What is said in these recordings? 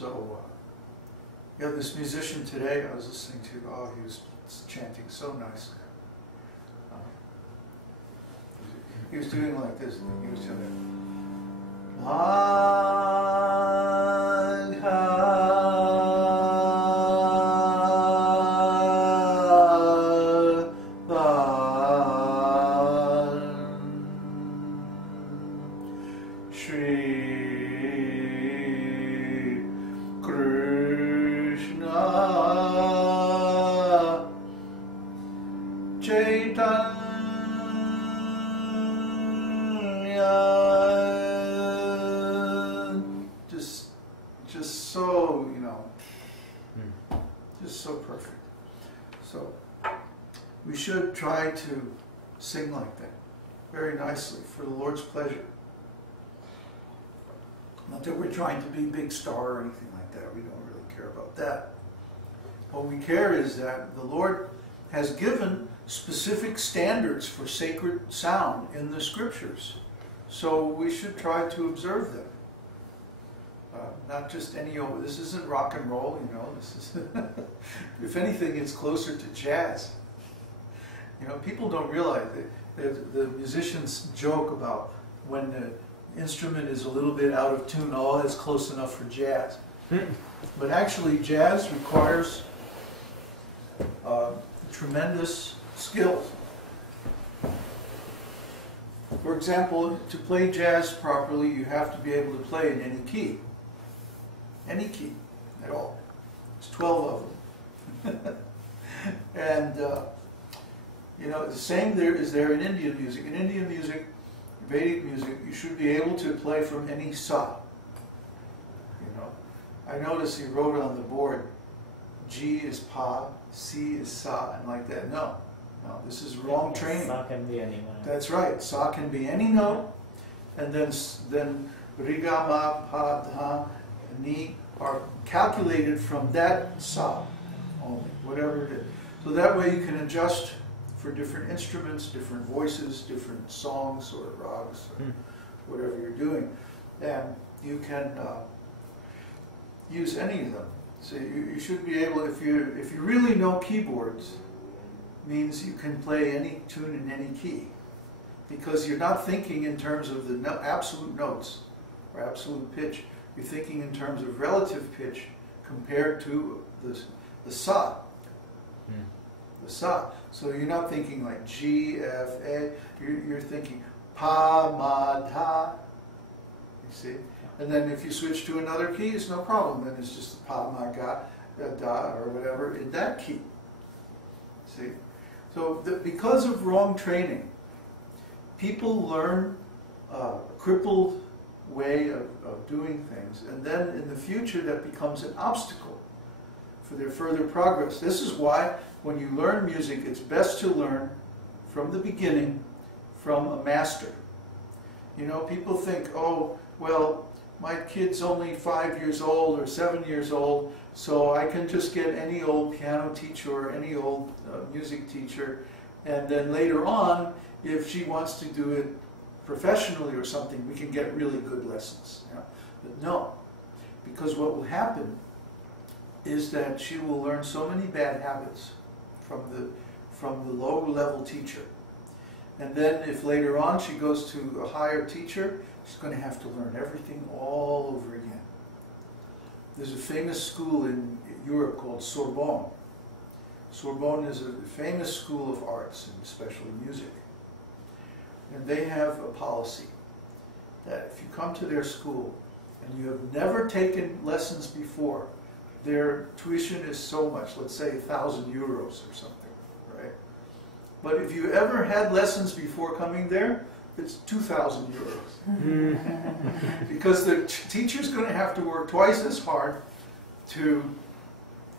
Yeah, this musician today I was listening to, oh, he was chanting so nicely. He was doing like this, he was doing Śrī Kṛṣṇa just so, just so perfect. So we should try to sing like that, very nicely, for the Lord's pleasure. Not that we're trying to be big star or anything like that. We don't really care about that. What we care is that the Lord has given specific standards for sacred sound in the scriptures. So we should try to observe them. Not just any old, this isn't rock and roll, this is, if anything, it's closer to jazz. People don't realize that the musicians joke about when the instrument is a little bit out of tune, oh, it's close enough for jazz. But actually, jazz requires tremendous skills. For example, to play jazz properly, you have to be able to play in any key. Any key at all. There's 12 of them. And, the same is there in Indian music. In Indian music, Vedic music, you should be able to play from any sa. I noticed he wrote on the board, G is pa, C is sa, and like that. No, this is wrong training. Sa can be any note. That's right. Sa can be any note, and then riga, ma, pa, dha, ni are calculated from that sa only, whatever it is. So that way you can adjust for different instruments, different voices, different songs or rags, or whatever you're doing. And you can use any of them. So you should be able, if you really know keyboards, means you can play any tune in any key. Because you're not thinking in terms of the absolute notes or absolute pitch. You're thinking in terms of relative pitch compared to the sa. The sa. So you're not thinking like G, F, A. You're thinking pa, ma, da. You see? And then if you switch to another key, it's no problem. Then it's just pa, ma, ga, da, or whatever in that key. See? So because of wrong training, people learn a crippled way of doing things, and then in the future that becomes an obstacle for their further progress. This is why when you learn music, it's best to learn from the beginning from a master. People think, oh, well, my kid's only 5 years old or 7 years old, so I can just get any old piano teacher or any old music teacher, and then later on, if she wants to do it professionally or something, we can get really good lessons. But no, because what will happen is that she will learn so many bad habits from the low-level teacher. And then if later on she goes to a higher teacher, she's going to have to learn everything all over again. There's a famous school in Europe called Sorbonne. Sorbonne is a famous school of arts, and especially music. And they have a policy that if you come to their school and you have never taken lessons before, their tuition is so much, let's say 1,000 euros or something, right? But if you ever had lessons before coming there, it's 2,000 euros. Because the teacher's going to have to work twice as hard to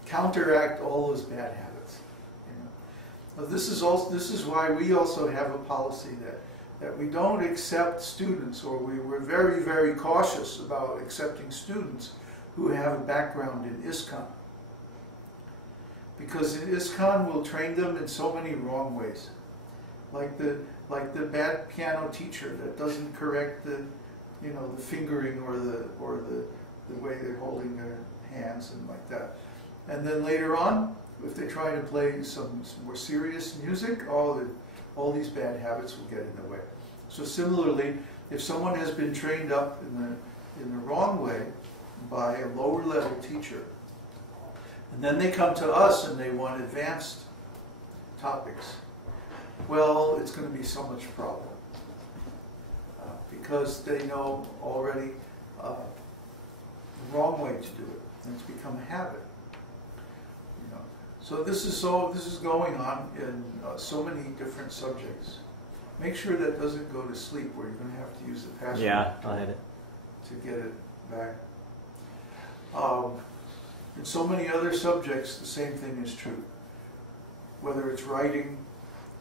counteract all those bad habits. So this is why we also have a policy that we don't accept students, or we're very, very cautious about accepting students who have a background in ISKCON. Because in ISKCON we'll train them in so many wrong ways. Like the bad piano teacher that doesn't correct the fingering or the way they're holding their hands and like that. And then later on, if they try to play some more serious music, all these bad habits will get in the way. So similarly, if someone has been trained up in the wrong way by a lower level teacher, and then they come to us and they want advanced topics, well, it's going to be so much problem. Because they know already the wrong way to do it, and it's become a habit. You know, so this is going on in so many different subjects. Make sure that doesn't go to sleep, where you're going to have to use the password. Yeah, I'll hit it to get it back. In so many other subjects, the same thing is true. Whether it's writing,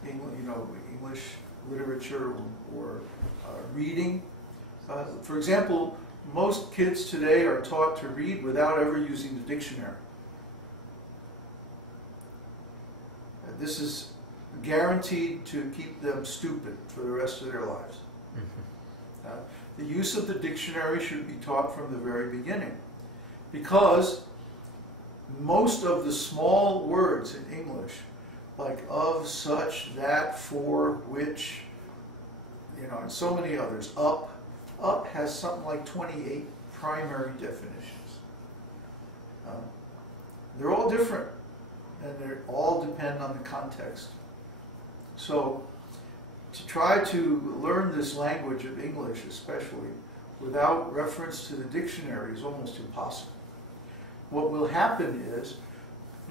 English literature, or reading. For example, most kids today are taught to read without ever using the dictionary. This is guaranteed to keep them stupid for the rest of their lives. The use of the dictionary should be taught from the very beginning, because most of the small words in English, like of, such, that, for, which, and so many others, up has something like 28 primary definitions. They're all different, and they all depend on the context. So, to try to learn this language of English, especially, without reference to the dictionary is almost impossible. What will happen is,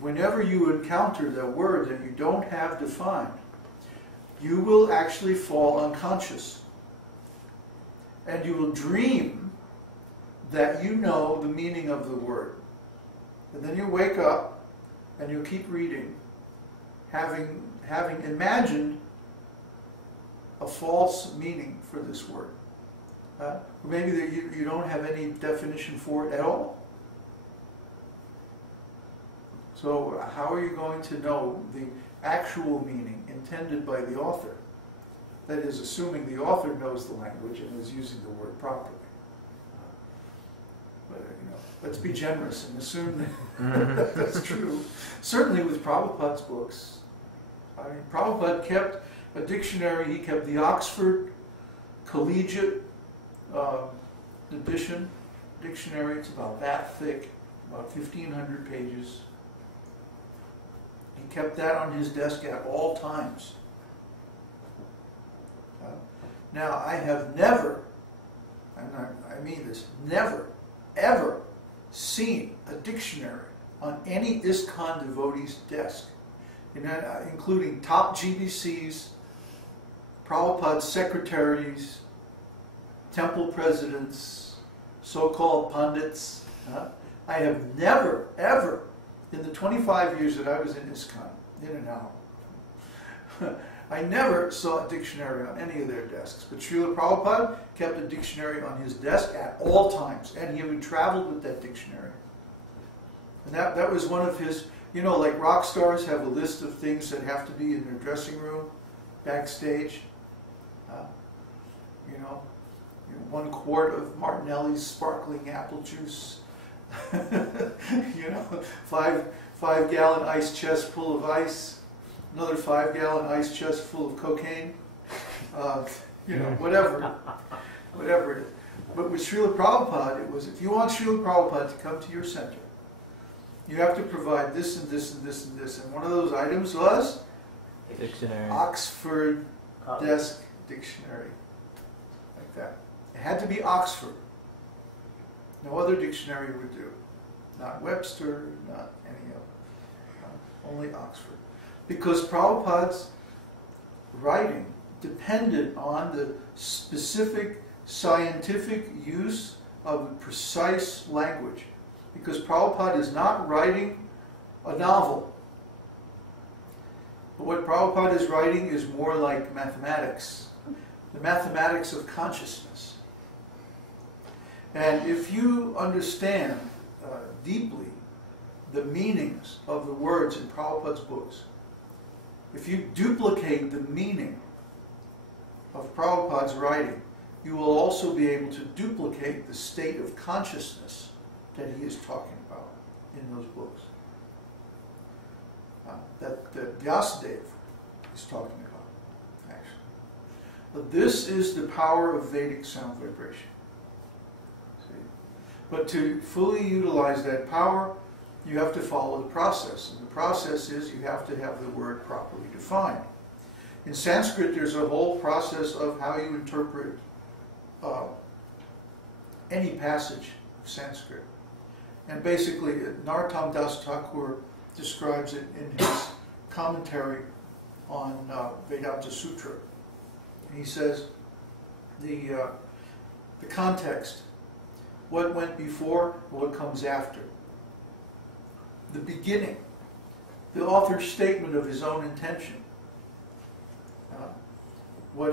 whenever you encounter the word that you don't have defined, you will actually fall unconscious. And you will dream that you know the meaning of the word. And then you wake up and you keep reading, having imagined a false meaning for this word. Or maybe that you don't have any definition for it at all. So how are you going to know the actual meaning intended by the author? That is, assuming the author knows the language and is using the word properly. But, let's be generous and assume that that's true. Certainly with Prabhupada's books. I mean, Prabhupada kept a dictionary. He kept the Oxford Collegiate edition dictionary. It's about that thick, about 1,500 pages. He kept that on his desk at all times. Now, I have never, and I mean this, never, ever seen a dictionary on any ISKCON devotee's desk, including top GBCs, Prabhupada's secretaries, temple presidents, so-called pundits. I have never, ever, in the 25 years that I was in ISKCON, in and out, I never saw a dictionary on any of their desks. But Srila Prabhupada kept a dictionary on his desk at all times, and he would travel with that dictionary. And that was one of his, like rock stars have a list of things that have to be in their dressing room, backstage. 1 quart of Martinelli's sparkling apple juice. 5-gallon ice chest full of ice. Another 5-gallon ice chest full of cocaine. Whatever it is. But with Srila Prabhupada, it was, if you want Srila Prabhupada to come to your center, you have to provide this and this and this and this. And one of those items was dictionary. Oxford Desk Dictionary. Like that. It had to be Oxford. No other dictionary would do. Not Webster, not any of them. Only Oxford. Because Prabhupada's writing depended on the specific scientific use of precise language. Because Prabhupada is not writing a novel. But what Prabhupada is writing is more like mathematics. The mathematics of consciousness. And if you understand deeply the meanings of the words in Prabhupada's books, if you duplicate the meaning of Prabhupada's writing, you will also be able to duplicate the state of consciousness that he is talking about in those books. That Vyasadeva is talking about, actually. But this is the power of Vedic sound vibration. See? But to fully utilize that power, you have to follow the process. And the process is you have to have the word properly defined. In Sanskrit, there's a whole process of how you interpret any passage of Sanskrit. And basically, Narottam Das Thakur describes it in his commentary on Vedānta-sūtra. He says the context, what went before, what comes after. The beginning, the author's statement of his own intention.